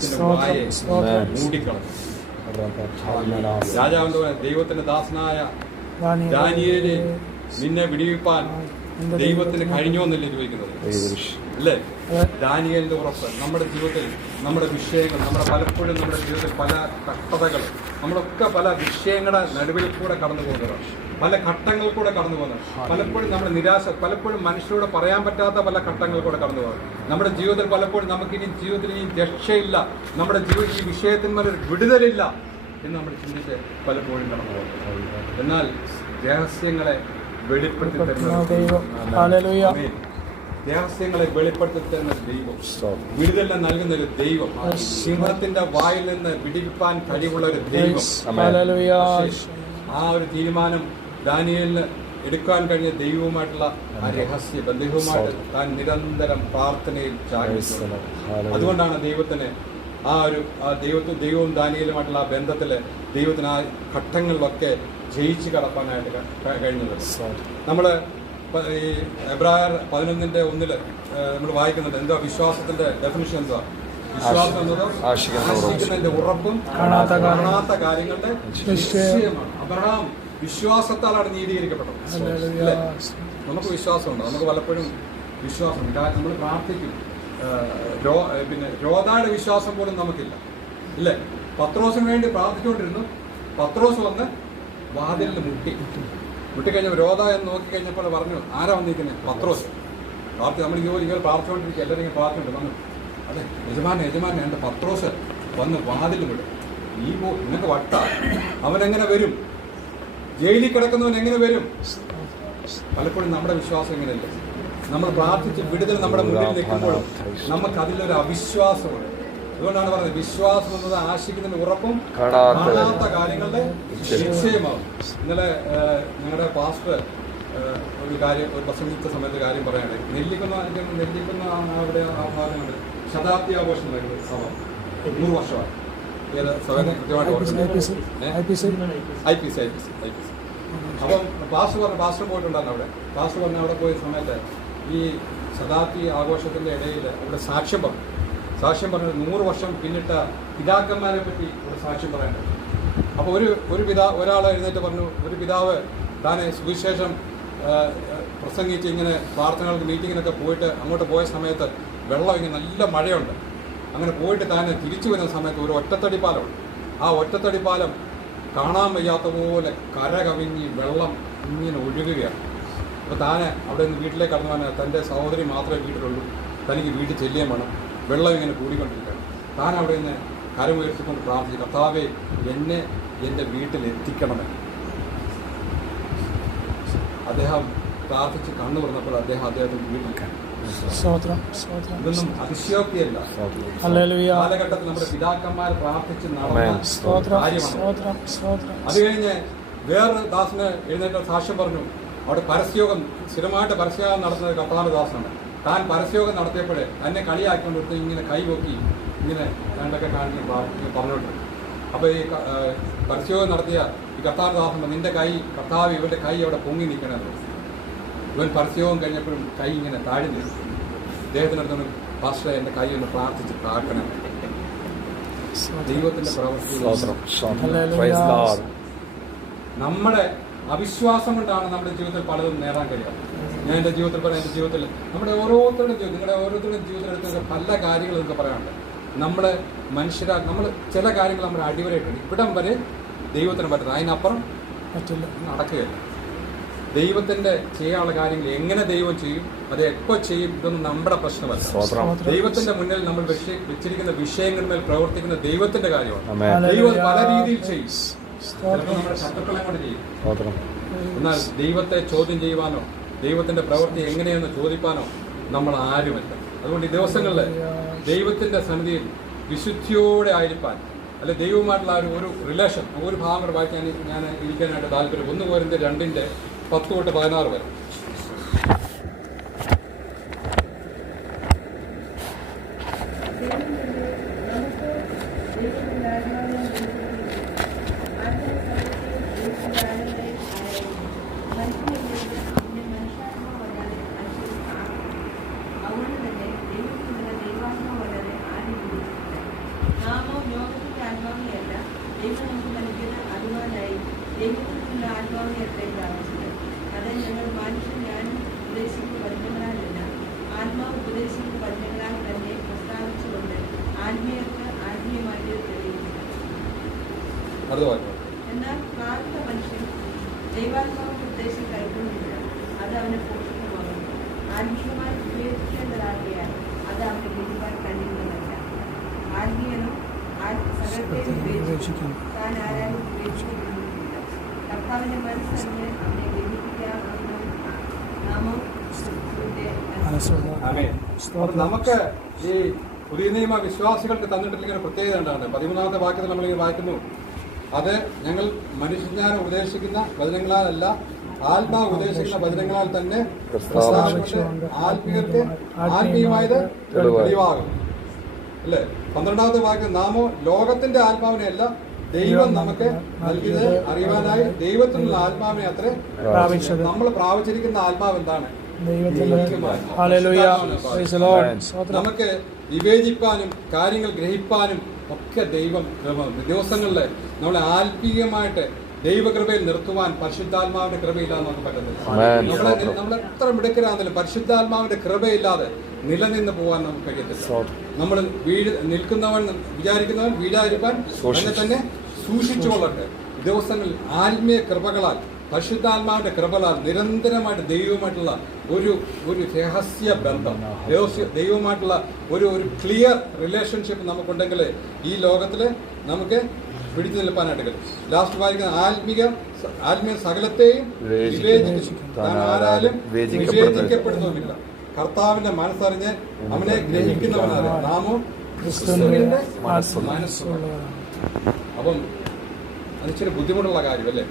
ദൈവത്തിന്റെ വായെ മൂടിക്കളഞ്ഞു. രാജാവിന്റെ ദൈവത്തിന്റെ ദാസനായ ദാനിയേലേ, നിന്നെ വിടിവിപ്പാൻ ദൈവത്തിന് കഴിഞ്ഞോ എന്നല്ലേ ചോദിക്കുന്നത് അല്ലേ? ദാനിയേലിന്റെ ഉറപ്പ് നമ്മുടെ ജീവിതത്തിൽ, നമ്മുടെ വിഷയങ്ങൾ, പലപ്പോഴും നമ്മുടെ ജീവിതത്തിൽ പല കഷ്ടതകൾ, നമ്മളൊക്കെ പല വിഷയങ്ങളുടെ നടുവിൽ കൂടെ കടന്നു പോകുന്നതാണ്, പല ഘട്ടങ്ങൾ കൂടെ കടന്നു പോകുന്നത്. പലപ്പോഴും നമ്മുടെ നിരാശ, പലപ്പോഴും മനുഷ്യരോട് പറയാൻ പറ്റാത്ത പല ഘട്ടങ്ങൾ കൂടെ കടന്നു പോകുന്നത്. നമ്മുടെ ജീവിതത്തിൽ പലപ്പോഴും നമുക്കിനി ജീവിതത്തിൽ ഈ രക്ഷയില്ല, നമ്മുടെ ജീവിതത്തിൽ ഈ വിഷയത്തിന്മേലൊരു വിടുതലില്ല എന്ന് നമ്മൾ ചിന്തിച്ച് പലപ്പോഴും കടന്നു പോകുന്നത്. എന്നാൽ രഹസ്യങ്ങളെ വെളിപ്പെടുത്തി തരുന്ന രഹസ്യങ്ങളെ വെളിപ്പെടുത്തി തരുന്ന ദൈവം, വിടുതലിനെ നൽകുന്ന ഒരു ദൈവം, സിംഹത്തിന്റെ വായിൽ നിന്ന് വിടിവിപ്പാൻ കഴിവുള്ള ഒരു ദൈവം. ആ ഒരു തീരുമാനം ദാനിയേലിന് എടുക്കാൻ കഴിഞ്ഞ ദൈവവുമായിട്ടുള്ള ആ രഹസ്യ ബന്ധവുമായിട്ട് താൻ നിരന്തരം പ്രാർത്ഥനയിൽ ചാടിച്ചു. അതുകൊണ്ടാണ് ദൈവത്തിന് ദൈവവും ദാനിയേലുമായിട്ടുള്ള ആ ബന്ധത്തില് ദൈവത്തിന് ആ ഘട്ടങ്ങളിലൊക്കെ ജയിച്ചു കടപ്പാനായിട്ട് കഴിഞ്ഞത്. നമ്മള് ഈ എബ്രായർ 11:1 നമ്മൾ വായിക്കുന്നുണ്ട്. എന്താ വിശ്വാസത്തിന്റെ ഡെഫിനിഷൻ? എന്താ വിശ്വാസം എന്നത്? ആശിക്കുന്നതിന്റെ ഉറപ്പും കാണാത്ത കാര്യങ്ങളുടെ നിശ്ചയമാണ്. അബ്രഹാം വിശ്വാസത്താലാണ് നീതീകരിക്കപ്പെട്ടത്. അല്ലേ? നമുക്ക് വിശ്വാസമുണ്ട്, നമുക്ക് പലപ്പോഴും വിശ്വാസമുണ്ട്. നമ്മൾ പ്രാർത്ഥിക്കും. പിന്നെ രോദായുടെ വിശ്വാസം പോലും നമുക്കില്ല, ഇല്ലേ? പത്രോസിന് വേണ്ടി പ്രാർത്ഥിച്ചുകൊണ്ടിരുന്നു. പത്രോസ് വന്ന് വാതിലിൽ മുട്ടിക്കഴിഞ്ഞപ്പോൾ രോദ എന്ന് നോക്കിക്കഴിഞ്ഞപ്പോൾ പറഞ്ഞു, ആരാ വന്നിരിക്കുന്നത്? പത്രോസ്. നമ്മൾ ഇങ്ങനെ പ്രാർത്ഥിച്ചുകൊണ്ടിരിക്കുക, എല്ലാവരും പ്രാർത്ഥിച്ചുകൊണ്ട് വന്നു. അതെ, യജമാനെ എൻ്റെ പത്രോസ് വന്ന് വാതിൽ വിടും. നിനക്ക് വട്ട, അവനെങ്ങനെ വരും? ജയിലിൽ കിടക്കുന്നവൻ എങ്ങനെ വരും? പലപ്പോഴും നമ്മുടെ വിശ്വാസം എങ്ങനെയല്ലേ? നമ്മൾ പ്രാർത്ഥിച്ച് വിടുതൽ നമ്മുടെ മുന്നിൽ നിൽക്കുമ്പോഴും നമുക്ക് അതിലൊരു അവിശ്വാസമുണ്ട്. അതുകൊണ്ടാണ് പറഞ്ഞത് വിശ്വാസം എന്നത് ആശിക്കുന്നതിന്റെ ഉറപ്പും കാണാത്ത കാര്യങ്ങളുടെ നിശ്ചയമാകും. ഇന്നലെ ഞങ്ങളുടെ പാസ്റ്റർ ഒരു പ്രസംഗിച്ച സമയത്ത് കാര്യം പറയാനുണ്ട്. നെല്ലിക്കുന്ന അവിടെ ശതാബ്ദി ആഘോഷം നടക്കുന്നത് 100 വർഷമാണ്. IPC. അപ്പം പാസ്റ്റർ പോയിട്ടുണ്ടായിരുന്നു അവിടെ. പാസ്റ്റർ പറഞ്ഞ അവിടെ പോയ സമയത്ത് ഈ ശതാബ്ദി ആഘോഷത്തിന്റെ ഇടയിൽ അവിടെ സാക്ഷ്യം പറഞ്ഞത് 100 വർഷം പിന്നിട്ട പിതാക്കന്മാരെ പറ്റി ഒരു സാക്ഷ്യം പറയാനുണ്ട്. അപ്പോൾ ഒരാൾ എഴുന്നേറ്റ് പറഞ്ഞു, ഒരു പിതാവ് താനെ സുവിശേഷം പ്രസംഗിച്ച് ഇങ്ങനെ പ്രാർത്ഥനകൾക്ക് മീറ്റിങ്ങിനൊക്കെ പോയിട്ട് അങ്ങോട്ട് പോയ സമയത്ത് വെള്ളം ഇങ്ങനെ നല്ല മഴയുണ്ട്. അങ്ങനെ പോയിട്ട് താനെ തിരിച്ചു വരുന്ന സമയത്ത് ഒരു ഒറ്റത്തടിപ്പാലമുണ്ട്. ആ ഒറ്റത്തടിപ്പാലം കാണാൻ വയ്യാത്ത പോലെ കര കവിഞ്ഞ് വെള്ളം ഇങ്ങനെ ഒഴുകുകയാണ്. അപ്പോൾ താനെ അവിടെ നിന്ന് വീട്ടിലേക്ക് കടന്നു വന്നാൽ തൻ്റെ സഹോദരി മാത്രമേ വീട്ടിലുള്ളൂ. തനിക്ക് വീട്ടിൽ ചെല്ലിയാൻ വേണം. വെള്ളം ഇങ്ങനെ കൂടിക്കൊണ്ടിരിക്കുകയാണ്. താൻ അവിടെ നിന്ന് കരമുയർത്തിക്കൊണ്ട് പ്രാർത്ഥിച്ചു, കർത്താവേ, എന്നെ എൻ്റെ വീട്ടിലെത്തിക്കണമേ. അദ്ദേഹം പ്രാർത്ഥിച്ച് കണ്ണു തുറന്നപ്പോൾ അദ്ദേഹത്തിന് വീട്ടിൽ ഇതൊന്നും അതിശയോക്തിയല്ല. കാലഘട്ടത്തിൽ നമ്മുടെ പിതാക്കന്മാർ പ്രാർത്ഥിച്ച് നടന്ന കാര്യമാണ്. അത് കഴിഞ്ഞ് വേറൊരു ദാസന് എഴുന്നേറ്റ് സാക്ഷ്യം പറഞ്ഞു. അവിടെ സ്ഥിരമായിട്ട് പരസ്യയോഗം നടത്തുന്നത് കർത്താവിന്റെ ദാസനാണ്. താൻ പരസ്യയോഗം നടത്തിയപ്പോഴേ എന്നെ കളിയാക്കിക്കൊണ്ടിരുത്ത് ഇങ്ങനെ കൈ പൊക്കി ഇങ്ങനെ രണ്ടൊക്കെ കാണിച്ച് പറഞ്ഞോണ്ട്. അപ്പോൾ ഈ പരസ്യയോഗം നടത്തിയ ഈ കർത്താവിന്റെ ദാസൻ നിന്റെ കൈ, കർത്താവ് ഇവന്റെ കൈ അവിടെ പൊങ്ങി നിൽക്കണമെന്ന്. ഇവൻ പരസ്യയോഗം കഴിഞ്ഞപ്പോഴും കൈ ഇങ്ങനെ താഴെ നിൽക്കും. അദ്ദേഹത്തിനടുത്തൊന്ന് പാസ്റ്ററെ എൻ്റെ കൈ ഒന്ന് പ്രാർത്ഥിച്ച് താഴ്ക്കണം. ദൈവത്തിന്റെ പ്രവൃത്തി. നമ്മുടെ അവിശ്വാസം കൊണ്ടാണ് നമ്മുടെ ജീവിതത്തിൽ പലതും നേടാൻ കഴിയുക. ഞാൻ എൻ്റെ ജീവിതത്തിൽ പറയാം, എൻ്റെ ജീവിതത്തിൽ നമ്മുടെ ഓരോരുത്തരുടെ ജീവിതം, നിങ്ങളുടെ ഓരോരുത്തരുടെ ജീവിതത്തിലെടുത്ത് പല കാര്യങ്ങൾ നിങ്ങൾക്ക് പറയാനുണ്ട്. നമ്മൾ ചില കാര്യങ്ങൾ നമ്മുടെ അടിവരയിട്ടുണ്ട്. ഇവിടം വരെ ദൈവത്തിന് പറ്റുന്നത്, അതിനപ്പുറം പറ്റില്ല, നടക്കുകയില്ല. ദൈവത്തിന്റെ ചെയ്യാനുള്ള കാര്യങ്ങൾ എങ്ങനെ ദൈവം ചെയ്യും, അത് എപ്പോൾ ചെയ്യും, ഇതൊന്നും നമ്മുടെ പ്രശ്നമല്ല. ദൈവത്തിന്റെ മുന്നിൽ നമ്മൾ വെച്ചിരിക്കുന്ന വിഷയങ്ങളിന്മേൽ പ്രവർത്തിക്കുന്ന ദൈവത്തിന്റെ കാര്യമാണ്. ദൈവം പല രീതിയിൽ ചെയ്യും. നമ്മുടെ ശത്രുക്കളെ കൊണ്ട് ചെയ്യും. എന്നാൽ ദൈവത്തെ ചോദ്യം ചെയ്യുവാനോ ദൈവത്തിന്റെ പ്രവൃത്തി എങ്ങനെയെന്ന് ചോദിപ്പാനോ നമ്മൾ ആരുമല്ല. അതുകൊണ്ട് ഈ ദിവസങ്ങളിൽ ദൈവത്തിന്റെ സന്നിധിയിൽ വിശുദ്ധിയോടെ ആയിരിക്കാൻ, അല്ലെ ദൈവവുമായിട്ടുള്ള ഒരു റിലേഷൻ, ഒരു ഭാഗം കൂടെ വായിക്കാൻ ഞാൻ ഇരിക്കാനായിട്ട് താല്പര്യം. 1 കൊരിന്ത്യർ 2:10-16 വരെ. നാമോ ലോകത്തിന്റെ ആത്മാവിനെയല്ല ദൈവം നമുക്ക് നൽകിയത് അറിവാനായി ദൈവത്തിനുള്ള ആത്മാവിനെ എത്രയും പ്രാപിച്ചത്. അത് ഞങ്ങൾ മനുഷ്യൻ ഞാനും ഉപദേശിക്കുന്ന വചനങ്ങളാലല്ല, ആത്മാവ് ഉപദേശിക്കുന്ന വചനങ്ങളാൽ തന്നെ പ്രസ്താവിച്ചുകൊണ്ട് ആത്മീയർക്ക് ആത്മീയമായിട്ട് തെളിയിക്കുന്നു. എന്നാൽ പ്രാകൃത മനുഷ്യൻ ദൈവാത്മാവിന്റെ ഉപദേശം കൈക്കൊള്ളുന്നില്ല, അത് അവനെ പോഷകമാകുന്നു. ആത്മീയമായി ഉപയോഗിക്കേണ്ടതാകിയാൽ അത് അവനെ ഗ്രഹിക്കാൻ കഴിയുന്നതല്ല. ആത്മീയനും സകലത്തെയും ഉപയോഗിക്കും, താൻ ആരാലും ഉപയോഗിക്കുന്നില്ല. കർത്താവിന്റെ മനസ്സറിഞ്ഞ് അവനെ ഗ്രഹിപ്പിക്കാവുന്ന നാമം നമുക്ക് ഈ പുതിയ നിയമ വിശ്വാസികൾക്ക് തന്നിട്ടില്ലെങ്കിൽ പ്രത്യേകത ഉണ്ടാണ്. 13-ാമത്തെ വാക്യത്തിൽ നമ്മൾ വായിക്കുന്നു, അത് ഞങ്ങൾ മനുഷ്യജ്ഞാനം ഉപദേശിക്കുന്ന വചനങ്ങളാലല്ല ആത്മാവ് ഉപദേശിക്കുന്ന വചനങ്ങളാൽ തന്നെ ആത്മീയർക്ക് ആത്മീയമായത് തെളിവാകും. അല്ലേ? 12-ാമത്തെ വാക്യം, നാമോ ലോകത്തിന്റെ ആത്മാവിനെയല്ല ദൈവം നമുക്ക് നൽകിയത് അറിയാനായി ദൈവത്തിനുള്ള ആത്മാവിനെ അത്രേ നമ്മൾ പ്രാപിച്ചിരിക്കുന്ന ആത്മാവ് എന്താണ്? നമുക്ക് വിവേചിപ്പാനും കാര്യങ്ങൾ ഗ്രഹിപ്പാനും ഒക്കെ ദൈവം ദിവസങ്ങളിൽ നമ്മളെ ആത്മീയമായിട്ട് ദൈവകൃപയിൽ നിർത്തുവാൻ പരിശുദ്ധാത്മാവിന്റെ കൃപയില്ലാതെ നമുക്ക് പറ്റുന്നില്ല. നമ്മൾ എത്ര മിടുക്കരാണെങ്കിലും പരിശുദ്ധാത്മാവിന്റെ കൃപയില്ലാതെ നിലനിന്ന് പോകാൻ നമുക്ക് കഴിയത്തില്ല. നമ്മൾ നിൽക്കുന്നവൻ വിചാരിക്കുന്നവൻ വീഴാതിരിക്കാൻ തന്നെ തന്നെ സൂക്ഷിച്ചുകൊള്ളട്ടെ. ദിവസങ്ങളിൽ ആത്മീയ കൃപകളാൽ പരിശുദ്ധാത്മാവിന്റെ കൃപകളാൽ നിരന്തരമായിട്ട് ദൈവവുമായിട്ടുള്ള ഒരു രഹസ്യ ബന്ധം, ദൈവവുമായിട്ടുള്ള ഒരു ക്ലിയർ റിലേഷൻഷിപ്പ് നമുക്കുണ്ടെങ്കിൽ ഈ ലോകത്തിൽ നമുക്ക് പിടിച്ചു നിൽപ്പാനായിട്ട് കഴിയും. ലാസ്റ്റ് വായിക്കുന്ന ആത്മീയ സകലത്തെയും ആരാലും വിവേചിക്കപ്പെടുന്നുമില്ല. കർത്താവിന്റെ മനസ്സറിഞ്ഞ് അവനെ ഗ്രഹിക്കുന്നവനാണ് നാമോ ക്രിസ്തുവിന്റെ മനസ്സുള്ളവരാണ്. അപ്പം അതിച്ചിരി ബുദ്ധിമുട്ടുള്ള കാര്യം അല്ലേ?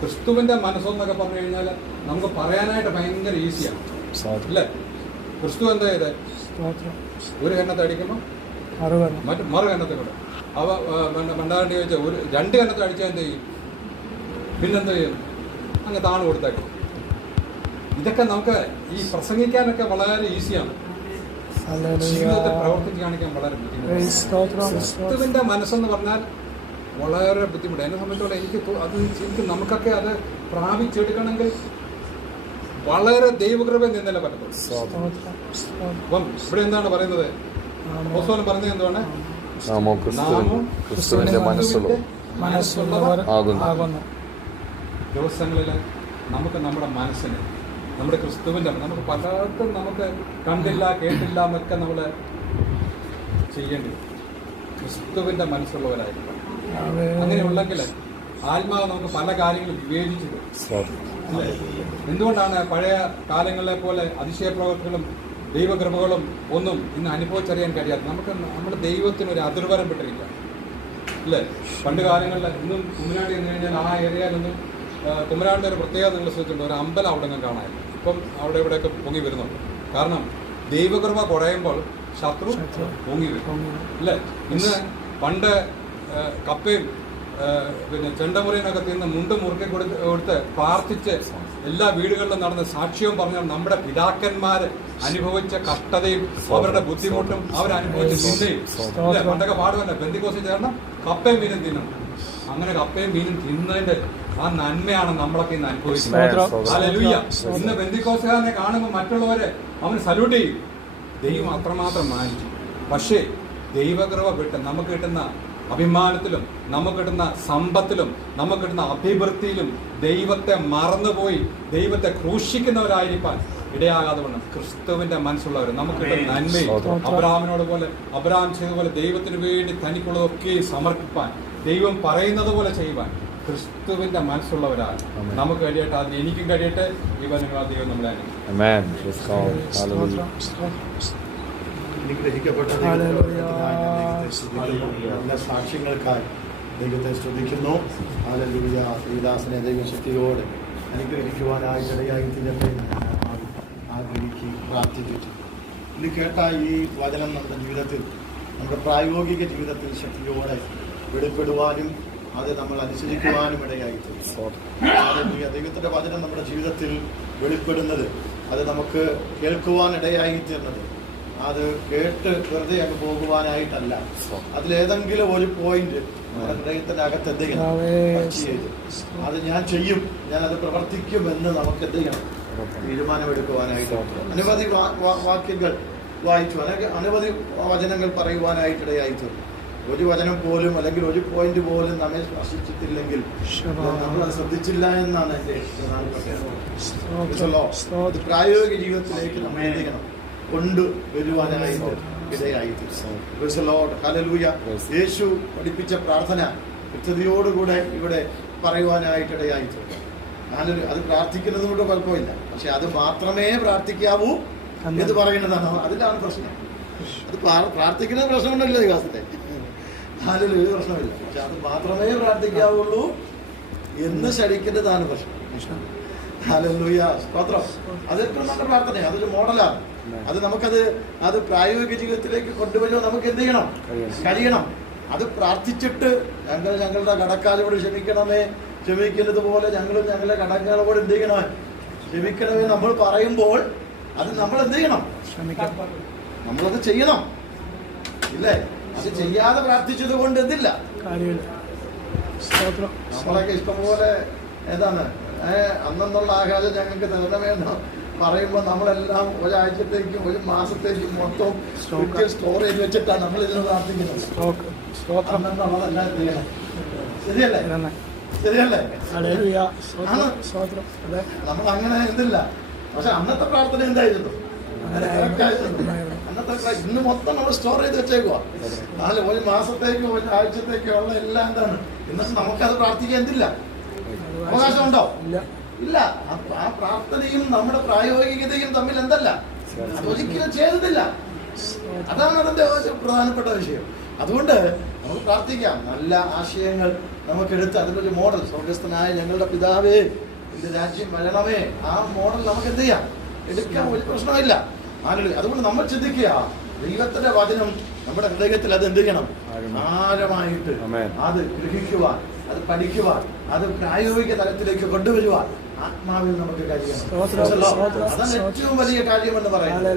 ക്രിസ്തുവിന്റെ മനസ്സെന്നൊക്കെ പറഞ്ഞു കഴിഞ്ഞാൽ നമുക്ക് പറയാനായിട്ട് ഭയങ്കര ഈസിയാണ് അല്ലേ? ക്രിസ്തു എന്താ ചെയ്തേ? ഒരു കണ്ണത്തെ അടിക്കുമ്പോൾ മറു കണ്ണത്തെ കൂടെ അവ മണ്ടാണ്ടി ചോദിച്ചാൽ 2 കണ്ണത്തെ അടിച്ചാൽ എന്ത് ചെയ്യും? പിന്നെന്ത് ചെയ്യും? അങ്ങ് താണ് കൊടുത്തേക്കും. ഇതൊക്കെ നമുക്ക് ഈ പ്രസംഗിക്കാനൊക്കെ വളരെ ഈസിയാണ്, ജീവിതത്തിൽ പ്രവർത്തിച്ച് കാണിക്കാൻ വളരെ ബുദ്ധിമുട്ടാണ്. ക്രിസ്തുവിന്റെ മനസ്സെന്ന് പറഞ്ഞാൽ വളരെ ബുദ്ധിമുട്ട്. എന്നെ സംബന്ധിച്ചോളം എനിക്ക് നമുക്കൊക്കെ അത് പ്രാപിച്ചെടുക്കണമെങ്കിൽ വളരെ ദൈവകൃപ നിന്നല്ലേ പറ്റത്തുള്ളൂ. അപ്പം ഇവിടെ എന്താണ് പറയുന്നത്? അപ്പോസ്തലൻ പറഞ്ഞത് എന്താണ്? ക്രിസ്തുവിന്റെ മനസ്സുള്ളവർ ആകുന്നു. ദിവസങ്ങളിൽ നമുക്ക് നമ്മുടെ മനസ്സിന് നമ്മുടെ ക്രിസ്തുവിന്റെ നമുക്ക് പലർക്കും നമുക്ക് കണ്ടില്ല കേട്ടില്ല എന്നൊക്കെ നമ്മൾ ചെയ്യേണ്ടി ക്രിസ്തുവിന്റെ മനസ്സുള്ളവരായിരിക്കും. അങ്ങനെയുള്ളെങ്കിൽ ആത്മാവ് നമുക്ക് പല കാര്യങ്ങളും വിവേചിച്ചത്. എന്തുകൊണ്ടാണ് പഴയ കാലങ്ങളിലെ പോലെ അതിശയ പ്രവർത്തികളും ദൈവകൃപകളും ഒന്നും ഇന്ന് അനുഭവിച്ചറിയാൻ കഴിയാത്ത? നമ്മുടെ ദൈവത്തിന് ഒരു അതിർവരം പെട്ടിരിക്കുക അല്ലേ? പണ്ട് കാലങ്ങളിൽ ഇന്നും കുമ്മനാടി എന്ന് കഴിഞ്ഞാൽ ആ ഏരിയയിലൊന്നും കുമ്മനാടിൻ്റെ ഒരു പ്രത്യേകത നിങ്ങൾ ശ്രദ്ധിച്ചിട്ടുണ്ട്, ഒരു അമ്പലം അവിടെ ഒന്നും കാണാനില്ല. ഇപ്പം അവിടെ ഇവിടെയൊക്കെ പൊങ്ങി വരുന്നുണ്ട്. കാരണം ദൈവകൃപ കുറയുമ്പോൾ ശത്രു പൊങ്ങി വരും അല്ലേ? ഇന്ന് പണ്ട് കപ്പയും പിന്നെ ചെണ്ടമുറിയനൊക്കെ തിന്ന് മുണ്ട് മുറുക്കി കൊടുത്ത് പ്രാർത്ഥിച്ച് എല്ലാ വീടുകളിലും നടന്ന് സാക്ഷ്യവും പറഞ്ഞാൽ നമ്മുടെ പിതാക്കന്മാർ അനുഭവിച്ച കഷ്ടതയും അവരുടെ ബുദ്ധിമുട്ടും അവരനുഭവിച്ച ചിന്തയും അല്ലെ? പണ്ടൊക്കെ പാടുമല്ല, ബന്ധിക്കോസിൽ ചേർന്ന് കപ്പയും മീനും തിന്നണം. അങ്ങനെ കപ്പയും മീനും തിന്നതിന്റെ ആ നന്മയാണ് നമ്മളൊക്കെ ഇന്ന് അനുഭവിക്കുന്നത്. ഹല്ലേലൂയ. ഇന്ന് ബന്ധിക്കോസുകാരനെ കാണുമ്പോൾ മറ്റുള്ളവരെ അവന് സല്യൂട്ട് ചെയ്യും. ദൈവം അത്രമാത്രം മാനിച്ചു. പക്ഷേ ദൈവകൃപ വിട്ട് നമുക്ക് കിട്ടുന്ന അഭിമാനത്തിലും നമുക്ക് കിട്ടുന്ന സമ്പത്തിലും നമുക്ക് കിട്ടുന്ന അഭിവൃദ്ധിയിലും ദൈവത്തെ മറന്നുപോയി ദൈവത്തെ ക്രൂശിക്കുന്നവരായിരിക്കാൻ ഇടയാകാതെ വേണം ക്രിസ്തുവിന്റെ മനസ്സുള്ളവർ നമുക്ക് കിട്ടുന്ന നന്മയും അബ്രഹാമിനോട് പോലെ അബ്രഹാം ചെയ്തതുപോലെ ദൈവത്തിന് വേണ്ടി തനിക്കുള്ളതൊക്കെ സമർപ്പിപ്പാൻ ദൈവം പറയുന്നത് പോലെ ചെയ്യുവാൻ ക്രിസ്തുവിന്റെ മനസ്സുള്ളവരാണ് നമുക്ക് കഴിയട്ടെ. അതിന് എനിക്കും കഴിയട്ടെ. ദൈവം നമ്മളെ അനുഗ്രഹിക്കപ്പെട്ട നല്ല സാക്ഷ്യങ്ങൾക്കായി ദൈവത്തെ സ്തുതിക്കുന്നു. ഹല്ലേലൂയ. ശ്രീദാസനെ ദൈവശക്തിയോടെ അനുഗ്രഹിക്കുവാനായി ഇടയായി തീരട്ടെ ആഗ്രഹിച്ച് പ്രാർത്ഥിച്ചു. ഇത് കേട്ട ഈ വചനം നമ്മുടെ ജീവിതത്തിൽ നമ്മുടെ പ്രായോഗിക ജീവിതത്തിൽ ശക്തിയോടെ വെളിപ്പെടുവാനും അത് നമ്മൾ അനുസരിക്കുവാനും ഇടയായി തീരും. ദൈവത്തിന്റെ വചനം നമ്മുടെ ജീവിതത്തിൽ വെളിപ്പെടുന്നത് അത് നമുക്ക് കേൾക്കുവാൻ ഇടയായി തീർന്നത് അത് കേട്ട് വെറുതെ അങ്ങ് പോകുവാനായിട്ടല്ല. അതിലേതെങ്കിലും ഒരു പോയിന്റ് നമ്മുടെ ഹൃദയത്തിന്റെ അകത്ത് എന്ത് ചെയ്യണം? ചെയ്ത് അത് ഞാൻ ചെയ്യും, ഞാനത് പ്രവർത്തിക്കും എന്ന് നമുക്ക് എന്ത് ചെയ്യണം? തീരുമാനമെടുക്കുവാനായിട്ട്. അനവധി വാക്യങ്ങൾ വായിച്ചു, അനവധി വചനങ്ങൾ പറയുവാനായിട്ടിടയായിട്ട് ഒരു വചനം പോലും അല്ലെങ്കിൽ ഒരു പോയിന്റ് പോലും നമ്മെ സ്പർശിച്ചിട്ടില്ലെങ്കിൽ നമ്മളത് ശ്രദ്ധിച്ചില്ല എന്നാണ് എൻ്റെ പ്രായോഗിക ജീവിതത്തിലേക്ക് നമ്മൾ എന്ത് ചെയ്യണം? കൊണ്ടുവരുവാനായിട്ട് ഇടയായിട്ട്. ഹല്ലേലൂയ. യേശു പഠിപ്പിച്ച പ്രാർത്ഥന കൃത്യതയോടുകൂടെ ഇവിടെ പറയുവാനായിട്ടിടയായിട്ടുണ്ട്. അത് പ്രാർത്ഥിക്കുന്നത് കൊണ്ട് കുഴപ്പമില്ല, പക്ഷെ അത് മാത്രമേ പ്രാർത്ഥിക്കാവൂ എന്ന് പറയുന്നതാണ്. അതിലാണ് പ്രശ്നം. അത് പ്രാർത്ഥിക്കുന്നത് പ്രശ്നമുണ്ടല്ലോ വികാസത്തെ, അതിൽ ഒരു പ്രശ്നമില്ല, പക്ഷെ അത് മാത്രമേ പ്രാർത്ഥിക്കാവുള്ളൂ എന്ന് ശടിക്കുന്നതാണ് പ്രശ്നം. ഹല്ലേലൂയ, സ്തോത്രം. അതൊക്കെ നമ്മുടെ പ്രാർത്ഥനയാണ്, അതൊരു മോഡലാണ്. അത് അത് പ്രായോഗിക ജീവിതത്തിലേക്ക് കൊണ്ടുവരുമ്പോൾ നമുക്ക് എന്ത് ചെയ്യണം? കഴിയണം. അത് പ്രാർത്ഥിച്ചിട്ട് ഞങ്ങളുടെ കടക്കാരോട് ക്ഷമിക്കുന്നത് പോലെ ഞങ്ങളും ഞങ്ങളുടെ കടക്കാരോട് എന്ത് ചെയ്യണം? ക്ഷമിക്കണമേ നമ്മൾ പറയുമ്പോൾ അത് നമ്മൾ എന്ത് ചെയ്യണം? നമ്മളത് ചെയ്യണം, ഇല്ലേ? അത് ചെയ്യാതെ പ്രാർത്ഥിച്ചത് കൊണ്ട് എന്തില്ല? നമ്മളൊക്കെ ഇഷ്ടംപോലെ എന്താണ് അന്നുള്ള ആഹാരം ഞങ്ങൾക്ക് തരണമേന്ന് പറയുമ്പോൾ നമ്മളെല്ലാം ഒരാഴ്ചത്തേക്കും ഒരു മാസത്തേക്കും മൊത്തം സ്റ്റോർ ചെയ്ത് വെച്ചിട്ടാണ് നമ്മൾ ഇതിന് പ്രാർത്ഥിക്കുന്നത്. അന്നെന്നുള്ളതെല്ലാം എന്ത് ചെയ്യണം? ശരിയല്ലേ? ശരിയല്ലേ? നമ്മൾ അങ്ങനെ എന്തില്ല. പക്ഷെ അന്നത്തെ പ്രാർത്ഥന എന്തായിരുന്നു? ഇന്ന് മൊത്തം നമ്മൾ സ്റ്റോർ ചെയ്ത് വെച്ചേക്കുവാ. ഒരു മാസത്തേക്കോ ഒരു ആഴ്ചത്തേക്കോ ഉള്ള എല്ലാം എന്താണ്? എന്നിട്ട് നമുക്കത് പ്രാർത്ഥിക്കാൻ എന്തില്ല? അവകാശമുണ്ടോ? ഇല്ല. ആ പ്രാർത്ഥനയും നമ്മുടെ പ്രായോഗികതയും തമ്മിൽ എന്തല്ല? അതൊരിക്കലും ചെയ്തിട്ടില്ല. അതാണ് അതിന്റെ പ്രധാനപ്പെട്ട വിഷയം. അതുകൊണ്ട് നമുക്ക് പ്രാർത്ഥിക്കാം, നല്ല ആശയങ്ങൾ നമുക്കെടുത്ത് അതിലൊരു മോഡൽ, സ്വർഗസ്ഥനായ ഞങ്ങളുടെ പിതാവേ എന്റെ രാജ്യം വരണമേ, ആ മോഡൽ നമുക്ക് എന്ത് ചെയ്യാം? എടുക്കാൻ ഒരു പ്രശ്നമില്ല. അതുകൊണ്ട് നമ്മൾ ചിന്തിക്കുക, ദൈവത്തിന്റെ വചനം നമ്മുടെ ഹൃദയത്തിൽ അത് എന്ത് ചെയ്യണം? ആഴമായിട്ട് അത് ഗ്രഹിക്കുവാൻ, അത് പഠിക്കുവാൻ, അത് പ്രായോഗിക തലത്തിലേക്ക് കൊണ്ടുവരുവാൻ ആത്മാവിൽ നമുക്ക് കഴിയണം. അതാണ് ഏറ്റവും വലിയ കാര്യമെന്ന് പറയുന്നത്.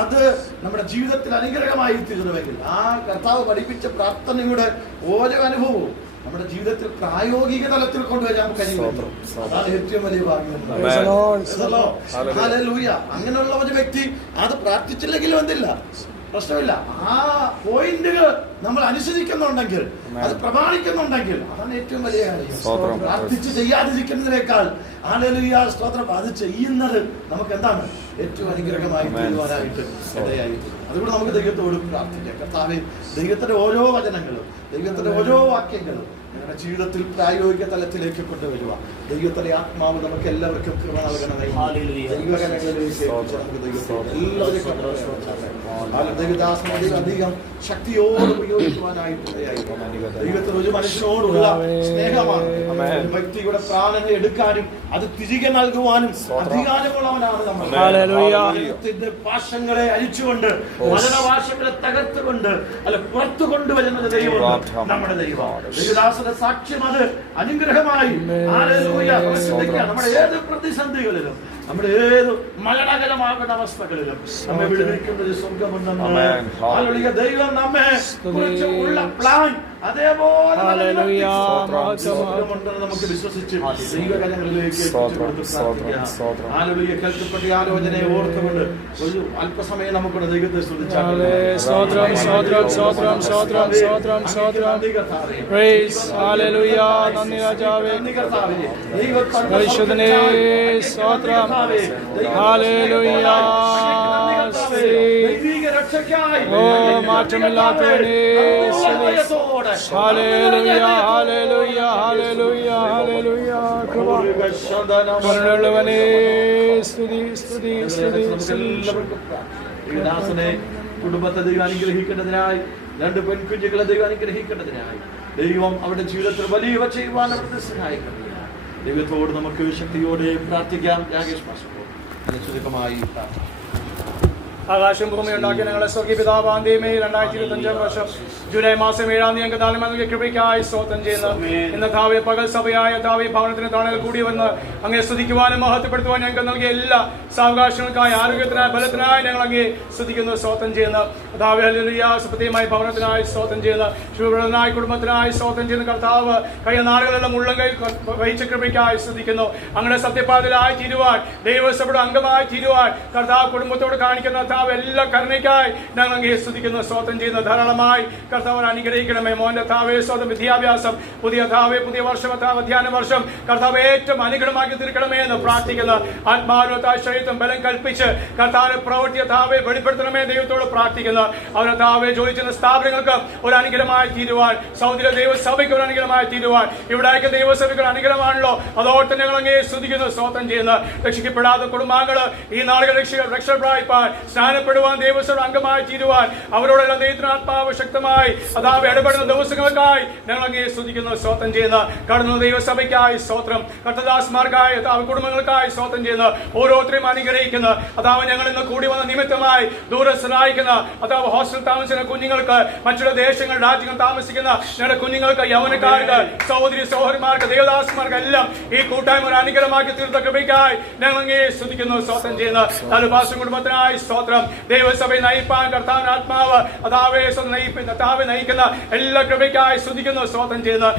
അത് നമ്മുടെ ജീവിതത്തിൽ അനുഗ്രഹമായി തീരുന്നുവെങ്കിൽ ആ കർത്താവ് പഠിപ്പിച്ച പ്രാർത്ഥനയുടെ ഓരോ അനുഭവവും നമ്മുടെ ജീവിതത്തിൽ പ്രായോഗിക തലത്തിൽ കൊണ്ടുവരാൻ കഴിയും. അതാണ് ഏറ്റവും വലിയ ഭാഗ്യം. ഹല്ലേലൂയ. അങ്ങനെയുള്ള ഒരു വ്യക്തി അത് പ്രാർത്ഥിച്ചില്ലെങ്കിലും എന്തില്ല, പ്രശ്നമില്ല. ആ പോയിന്റുകൾ നമ്മൾ അനുസരിക്കുന്നുണ്ടെങ്കിൽ, അത് പ്രമാണിക്കുന്നുണ്ടെങ്കിൽ, അതാണ് ഏറ്റവും വലിയ കാര്യം. പ്രാർത്ഥിച്ച് ചെയ്യാതിരിക്കുന്നതിനേക്കാൾ ഹല്ലേലൂയ, സ്തോത്രം, അത് ചെയ്യുന്നത് നമുക്ക് എന്താണ്? ഏറ്റവും അനുഗ്രഹമായി തീരുവാനായിട്ട് ഇടയായിട്ട്. അതുകൊണ്ട് നമുക്ക് ദൈവത്തോട് പ്രാർത്ഥിക്കാം. കർത്താവേ, ദൈവത്തിന്റെ ഓരോ വചനങ്ങളും, ദൈവത്തിന്റെ ഓരോ വാക്യങ്ങളും ഞങ്ങളുടെ ജീവിതത്തിൽ പ്രായോഗിക തലത്തിലേക്ക് കൊണ്ടുവരിക. ദൈവത്തിന്റെ ആത്മാവ് നമുക്ക് എല്ലാവർക്കും കൃപ നൽകണമേ. ദൈവകരങ്ങളിലേക്ക് നമുക്ക് ദൈവദാസനോട് അധികം ശക്തിയോട് ഉപയോഗിക്കുവാനായിട്ട് ദൈവത്തിന് ഒരു മനുഷ്യനോടുള്ള സ്നേഹമാണ്. ഒരു വ്യക്തിയുടെ പ്രാണനെ എടുക്കാനും അത് തിരികെ നൽകുവാനും അധികാരമുള്ളവനാണ് നമ്മൾ. ദൈവത്തിന്റെ പാശങ്ങളെ അഴിച്ചുകൊണ്ട്, മരണവാശങ്ങളെ തകർത്തുകൊണ്ട് പുറത്തു കൊണ്ടുവരുന്നത് ദൈവമാണ്, നമ്മുടെ ദൈവം. ദൈവദാസന്റെ സാക്ഷ്യം അത് അനുഗ്രഹമായി നമ്മുടെ ഏത് പ്രതിസന്ധികളിലും, നമ്മുടെ ഏത് മരണകരമാകുന്ന അവസ്ഥകളിലും നമ്മെ വിടുവിക്കുന്നത് സ്വർഗമുണ്ടെന്ന് ദൈവം നമ്മെ കുറിച്ചുള്ള പ്ലാൻ അതേപോലെ നമുക്ക് വിശ്വസിച്ച് ദൈവകരങ്ങളിലേക്ക് കേൾക്കപ്പെട്ട ആലോചനയെ ഓർത്തുകൊണ്ട് ഒരു അല്പസമയം നമുക്കുള്ള ദൈവത്തെ സ്തുതിച്ചാൽ മാറ്റമില്ലാത്തവനെ ഹല്ലേലൂയ ഹല്ലേലൂയ ഹല്ലേലൂയ ഹല്ലേലൂയ കരുണയുള്ളവനെ സ്തുതി സ്തുതി സ്തുതി. ദൈവദാസനെ കുടുംബത്തെ ദൈവം അനുഗ്രഹിക്കേണ്ടതിനായി, 2 പെൺകുഞ്ഞുങ്ങളെ ദൈവം അനുഗ്രഹിക്കേണ്ടതിനായി ദൈവം അവരുടെ ജീവിതത്തിൽ വലിയ ചെയ്യുവാൻ അവരുടെ സഹായിക്കണം. ദൈവത്തോട് നമുക്ക് ശക്തിയോടെ പ്രാർത്ഥിക്കാം. രാകേഷ് പാസ്റ്റർ ചുരുക്കമായി പ്രാർത്ഥിക്കാം. ആകാശം ഭൂമി ഉണ്ടാക്കിയ ഞങ്ങളെ സ്വർഗീയ പിതാവാം ദൈവമേ, 2025 വർഷം ജൂലൈ മാസം 7-ാം തീയതി ഞങ്ങൾക്ക് നൽകിയ കൃപയ്ക്കായി സ്തോത്രം ചെയ്യുന്നു. ഇന്ന് താവേ പകൽ സഭയായ താവേ ഭവനത്തിന് താണൽ കൂടി വന്ന് അങ്ങേ സ്തുതിക്കുവാനും മഹത്വപ്പെടുത്തുവാൻ ഞങ്ങൾക്ക് നൽകിയ എല്ലാ സാവകാശങ്ങൾക്കായി ആരോഗ്യത്തിനായി ബലത്തിനായി ഞങ്ങൾ അങ്ങേ സ്തുതിക്കുന്നു, സ്തോത്രം ചെയ്യുന്നു. താവേ ഹല്ലേലൂയ. സത്യമായി ഭവനത്തിനായി സ്തോത്രം ചെയ്യുന്നു. ശുഭപ്രദനായ കുടുംബത്തിനായി സ്തോത്രം ചെയ്യുന്ന കർത്താവ് കഴിഞ്ഞ നാളുകളെല്ലാം ഉള്ളം കൈ വഹിച്ച കൃപയ്ക്കായി സ്തുതിക്കുന്നു. അങ്ങനെ സത്യപാതയിലായി തീരുവാൻ, ദൈവസഭയുടെ അംഗമായി തീരുവാൻ കർത്താവ് കുടുംബത്തോട് കാണിക്കുന്ന കർത്താവ് എല്ലാ കരുണയ്ക്കായി ഞങ്ങൾ അങ്ങേ സ്തുതിക്കുന്നു, സ്തോത്രം ചെയ്യുന്നു. ധാരാളമായി കർത്താവ് അനുഗ്രഹിക്കണമേ. മോന്റെ താവേ സ്വന്തം വിദ്യാഭ്യാസം, പുതിയ വർഷം അധ്യയന വർഷം കർത്താവ് ഏറ്റവും അനുഗ്രഹമാക്കി തീർക്കണമേ എന്ന് പ്രാർത്ഥിക്കുന്നു. ആത്മാവിനത്തായ ശരീരത്തും ബലം കൽപ്പിച്ച് കർത്താവിന്റെ പ്രവൃത്തിയെ താവേ വെളിപ്പെടുത്തണമേ ദൈവത്തോട് പ്രാർത്ഥിക്കുന്നു. അവരെ താവേ ജോലി ചെയ്യുന്ന സ്ഥാപനങ്ങൾക്ക് ഒരു അനുഗ്രഹമായി തീരുവാൻ, സൗദിയിലെ ദൈവസഭയ്ക്ക് ഒരു അനുഗ്രഹമായി തീരുവാൻ, ഇവിടേക്ക് ദൈവസഭയ്ക്ക് ഒരു അനുഗ്രഹമാണല്ലോ. അതോട്ട് ഞങ്ങൾ അങ്ങേ സ്തുതിക്കുന്നു, സ്തോത്രം ചെയ്യുന്നു. രക്ഷിക്കപ്പെടാത്ത കുടുംബാംഗങ്ങള് ഈ നാളുകൾ രക്ഷപ്രായിപ്പാൻ, സ്നാനപ്പെടുവാൻ, ദൈവസഭയുടെ അംഗമായി തീരുവാൻ, അവരോടെല്ലാം ദൈവത്തിന് ആത്മാവ് ശക്തമായി അതാവ് ഇടപെടുന്ന ദിവസങ്ങൾക്കായി ഞങ്ങൾ അങ്ങേ സ്തുതിക്കുന്നു, സ്തോത്രം ചെയ്യുന്നു. കടന്നു ദൈവസഭയ്ക്കായി സ്തോത്രം, കർത്തദാസ്മാർക്കായി കുടുംബങ്ങൾക്കായി സ്തോത്രം ചെയ്യുന്നു. ഓരോരുത്തരെയും അനുഗ്രഹിക്കുന്നു. അതാവ് ഞങ്ങൾ ഇന്ന് കൂടി വന്ന നിമിത്തമായി ദൂരസ്ഥരായിരിക്കുന്ന അതാവ് ഹോസ്റ്റൽ താമസിക്കുന്ന കുഞ്ഞുങ്ങൾക്ക്, മറ്റുള്ള ദേശങ്ങൾ രാജ്യങ്ങൾ താമസിക്കുന്ന ഞങ്ങളുടെ കുഞ്ഞുങ്ങൾക്ക്, യൗവനക്കാർക്ക്, സഹോദരി സഹോദരിമാർക്ക്, ദേവദാസന്മാർക്ക് എല്ലാം ഈ കൂട്ടായ്മ ഒരു അനുഗ്രഹമാക്കി തീർത്ത കൃപയ്ക്കായി ഞങ്ങൾ അങ്ങേ സ്തുതിക്കുന്നു, സ്തോത്രം ചെയ്യുന്നു. താലുപാസം കുടുംബത്തിനായി സ്തോത്രം. ദൈവസഭയെ നയിപ്പാൻ കർത്താവിന്റെ ആത്മാവ് അതാവേ നയിക്കുന്ന എല്ലാ കൃപയ്ക്കായി സ്തുതിക്കുന്നു, സ്തോത്രം ചെയ്യുന്നു.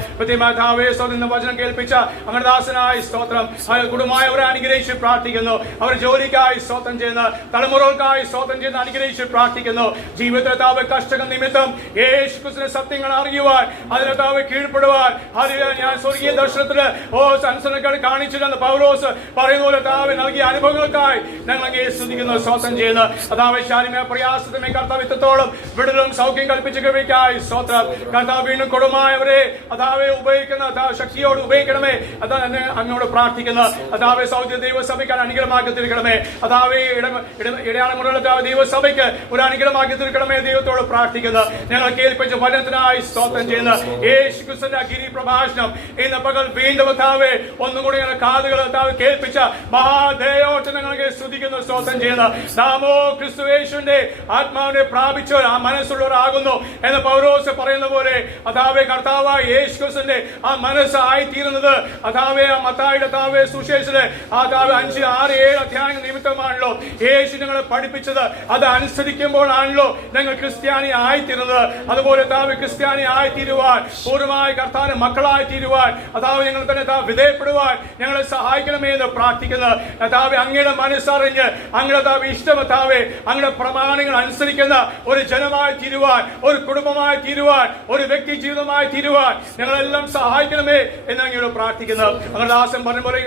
താവേ സ്വന്തം വചനം കേൾപ്പിച്ച അങ്ങനെ ദാസനായി സ്തോത്രം. കുടുംബമായവരെ അനുഗ്രഹിച്ച് പ്രാർത്ഥിക്കുന്നു. അവർ ജോലിക്കായി സ്തോത്രം ചെയ്യുന്നു, തലമുറകൾക്കായി സ്തോത്രം ചെയ്യുന്ന അനുഗ്രഹിച്ച് പ്രാർത്ഥിക്കുന്നു. ജീവിതത്തിൽ താവ് കഷ്ടങ്ങൾ നിമിത്തം യേശുക്രിസ്തുവിന്റെ സത്യങ്ങൾ അറിയുവാൻ, അതിനെ താവ് കീഴ്പ്പെടുവാൻ, ഞാൻ സ്വർഗീയ ദർശനത്തിന് അനുസരണക്കേട് കാണിച്ചില്ലെന്ന് പൗലോസ് പറയുന്ന പോലെ താവ് നൽകിയ അനുഭവങ്ങൾക്കായി ഞങ്ങൾ അങ്ങേ സ്തുതിക്കുന്നു, സ്തോത്രം ചെയ്യുന്നു. അതാവ് ശാരീരിക പ്രയാസത്തിനെ കർത്താവ് ഇത്രത്തോളം വിടലും സൗഖ്യം കൽപ്പിച്ച കൃപയ്ക്കായി സ്തോത്രം. കർത്താവ് വീണ്ടും കൊടുമായവരെ അതാവെ ഉപയോഗിക്കുന്ന ശക്തിയോട് ഉപയോഗിക്കണമേ. അതാണ് അങ്ങോട് പ്രാർത്ഥിക്കുന്നു. അതാവെ സൗദ്യ ദൈവസഭയ്ക്ക് അനുഗ്രഹമാക്കി തീർക്കണമേ. അതാവെ ഇടയാളമുള്ള ദൈവസഭയ്ക്ക് ഒരു അനുഗ്രഹമാക്കി തീർക്കണമേ ദൈവത്തോട് പ്രാർത്ഥിക്കുന്നു. ഞങ്ങൾ കേൾപ്പിച്ച വചനത്തിനായി സ്തോത്രം ചെയ്യുന്നു. യേശുക്രിസ്തുവിന്റെ ഗിരി പ്രഭാഷണം ഇന്ന് പകൽ വീണ്ടും താവേ ഒന്നുകൂടി ഞങ്ങളുടെ കാതുകൾ താവ് കേൾപ്പിച്ച മഹാദയോട്ട് ഞങ്ങൾക്ക് സ്തുതിക്കുന്നു, സ്തോത്രം ചെയ്യുന്നു. നാമോ ക്രിസ്തു യേശുവിന്റെ ആത്മാവിനെ പ്രാപിച്ചവർ ആ മനസ്സുള്ളവരാകുന്നു എന്ന് പൗലോസ് പറയുന്ന പോലെ അതാവെ കർത്താവായ യേശുക്രിസ്തുവിന്റെ ആ മനസ്സ് ആയിത്തീരുന്നത് അതാവെ ആ മത്തായിയുടെ താവേ സുവിശേഷത്തിലെ ആ താവെ 5, 6, 7 അധ്യായങ്ങൾ നിമിത്തമാണല്ലോ യേശു ഞങ്ങളെ പഠിപ്പിച്ചത്. അത് അനുസരിക്കുമ്പോഴാണല്ലോ ഞങ്ങൾ ക്രിസ്ത്യാനി ആയിത്തീരുന്നത്. അതുപോലെ താവെ ക്രിസ്ത്യാനി ആയിത്തീരുവാൻ, പൂർണ്ണമായി കർത്താവിന്റെ മക്കളായി തീരുവാൻ, അതാവ് ഞങ്ങൾ തന്നെ വിധേയപ്പെടുവാൻ ഞങ്ങളെ സഹായിക്കണമേ എന്ന് പ്രാർത്ഥിക്കുന്നു. താവെ അങ്ങയുടെ മനസ്സറിഞ്ഞ് അങ്ങയുടെ താവെ ഇഷ്ടമത്താവെ അങ്ങയുടെ പ്രമാണങ്ങൾ അനുസരിക്കുന്ന ഒരു ജനമായി തീരുവാൻ, ഒരു കുടുംബമായി തീരുവാൻ, ഒരു വ്യക്തി ജീവിതമായി തീരുവാൻ ഞങ്ങളെല്ലാം സഹായിക്കണമേ എന്ന് അങ്ങയോട് പ്രാർത്ഥിക്കുന്നു. അങ്ങനെ ദാസൻ പറഞ്ഞ പോലെ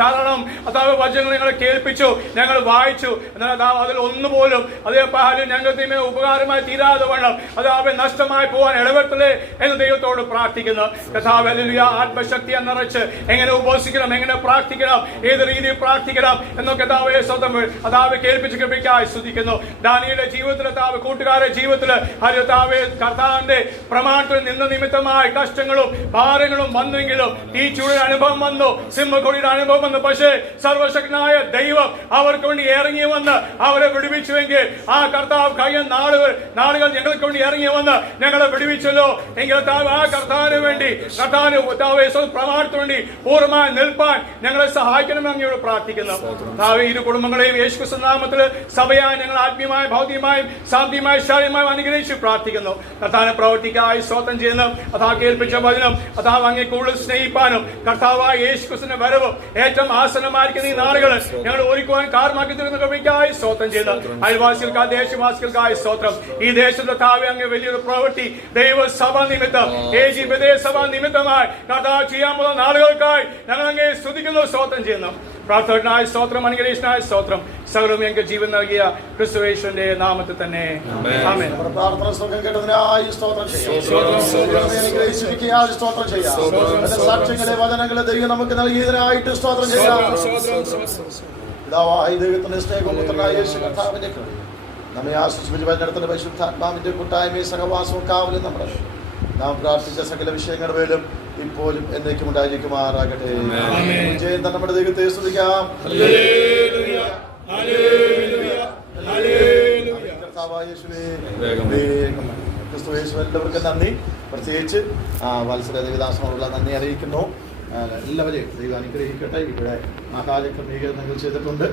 ധാരാളം അതാവ് വചനങ്ങൾ ഞങ്ങളെ കേൾപ്പിച്ചു, ഞങ്ങൾ വായിച്ചു. എന്നാൽ അതാവ് അതിൽ ഒന്നുപോലും അതേ പാലും ഞങ്ങൾക്ക് ഉപകാരമായി തീരാതെ വേണം അതാവ് നഷ്ടമായി പോകാൻ ഇടപെട്ടല്ലേ എന്ന് ദൈവത്തോട് പ്രാർത്ഥിക്കുന്നു. കഥാവ് ആത്മശക്തി നിറച്ച് എങ്ങനെ ഉപവസിക്കണം, എങ്ങനെ പ്രാർത്ഥിക്കണം, ഏത് രീതിയിൽ പ്രാർത്ഥിക്കണം എന്നൊക്കെ അതാവ് കേൾപ്പിച്ച് കൃപയ്ക്കായി സ്തുതിക്കുന്നു. ദാനിയുടെ ജീവിതത്തിലെ കൂട്ടുകാരുടെ ജീവിതത്തില് കർത്താവിന്റെ പ്രമാണത്തിൽ നിന്ന നിമിത്തമായി കഷ്ടങ്ങളും ഭാരങ്ങളും വന്നെങ്കിലും ഈ ചൂടിന്റെ അനുഭവം വന്നു, സിംഹക്കൊടിയുടെ അനുഭവം വന്നു. പക്ഷേ സർവശക്തനായ ദൈവം അവർക്ക് വേണ്ടി ഇറങ്ങി വന്ന് അവരെ വിടുവിച്ചുവെങ്കിൽ ആ കർത്താവ് കഴിഞ്ഞ നാളുകൾ ഞങ്ങൾക്ക് വേണ്ടി ഇറങ്ങി വന്ന് ഞങ്ങളെ വിടുവിച്ചല്ലോ എങ്കിൽ ആ കർത്താവിന് വേണ്ടി പ്രമാണത്തിന് വേണ്ടി പൂർണ്ണമായി നിൽപ്പാൻ ഞങ്ങളെ സഹായിക്കണമെന്ന് അങ്ങയോട് പ്രാർത്ഥിക്കുന്നു. ഇരു കുടുംബങ്ങളെയും യേശുക്രിസ്തു നാമത്തിൽ സഭയായി ഞങ്ങൾ ആത്മീയമായ ഭൗതികമായും സാമ്പത്തികമായും ശാരീരികമായും അനുഗ്രഹിച്ച് പ്രാർത്ഥിക്കുന്നു. കർത്താവിനെ പ്രവർത്തിക്കായി സ്തോത്രം ചെയ്യുന്നു. അതാ കേൾപ്പിച്ച വചനം അതാവ് അങ്ങേ കൂടുതൽ സ്നേഹിപ്പാനും കർത്താവായ യേശുക്രിസ്തുവിന്റെ വരവും ഏറ്റവും ആസന്നമായിരിക്കുന്ന ഈ നാളുകൾ ഞങ്ങൾ ഒരുക്കുവാൻ കാരണമാക്കി തീർന്ന കൃപയ്ക്കായി സ്തോത്രം ചെയ്യുന്നു. അയൽവാസികൾക്കായി ദേശവാസികൾക്കായി സ്തോത്രം. ഈ ദേശത്തെ താവെ അങ്ങ് വലിയൊരു പ്രവൃത്തി ദൈവസഭ നിമിത്തം സഭ നിമിത്തമായി കർത്താവ് ചെയ്യാൻ പോകുന്ന നാളുകൾക്കായി ഞങ്ങൾ അങ്ങേ സ്തുതിക്കുന്നു, സ്തോത്രം ചെയ്യുന്നു. പ്രാർത്ഥനായ സ്തോത്രം, അനുഗ്രഹീഷനായ സ്തോത്രം. സകലവും ഞങ്ങൾക്ക് ജീവൻ നൽകിയ ക്രിസ്തുയേശുവിന്റെ നാമത്തിൽ തന്നെ ആമേൻ. നമ്മുടെ പ്രാർത്ഥന സ്തോത്രം കേട്ടതിനായി സ്തോത്രം ചെയ്യാം. സാക്ഷ്യങ്ങളെ വചനങ്ങളെ ദൈവം നമുക്ക് നൽകിയതിനായിട്ട് സ്തോത്രം ചെയ്യാം. പിതാവായ ദൈവത്തിന്റെ സ്നേഹവും പുത്രനായ യേശു കർത്താവിന്റെ കൃപ നമ്മെ ആശ്വസിപ്പിച്ച് വചനത്തിന്റെ പരിശുദ്ധാത്മാവിന്റെ കൂട്ടായ്മയും സഹവാസവും കാവലും നമ്മുടെ നാം പ്രാർത്ഥിച്ച സകല വിഷയങ്ങളുടെ മേലും ഇപ്പോഴും എന്നേക്കും ഉണ്ടായിരിക്കുമാറാകട്ടെ. ജയം തന്നെ നമ്മുടെ ദൈവത്തെ സ്തുതിക്കാം. കർത്താവായ യേശുവേ ക്രിസ്തു യേശു എല്ലാവർക്കും നന്ദി. പ്രത്യേകിച്ച് വത്സര ദേവദാസനോടുള്ള നന്ദി അറിയിക്കുന്നു. എല്ലാവരെയും ദൈവം അനുഗ്രഹിക്കട്ടെ. ഇവിടെ മഹാലക്രമീകരണങ്ങൾ ചെയ്തിട്ടുണ്ട്.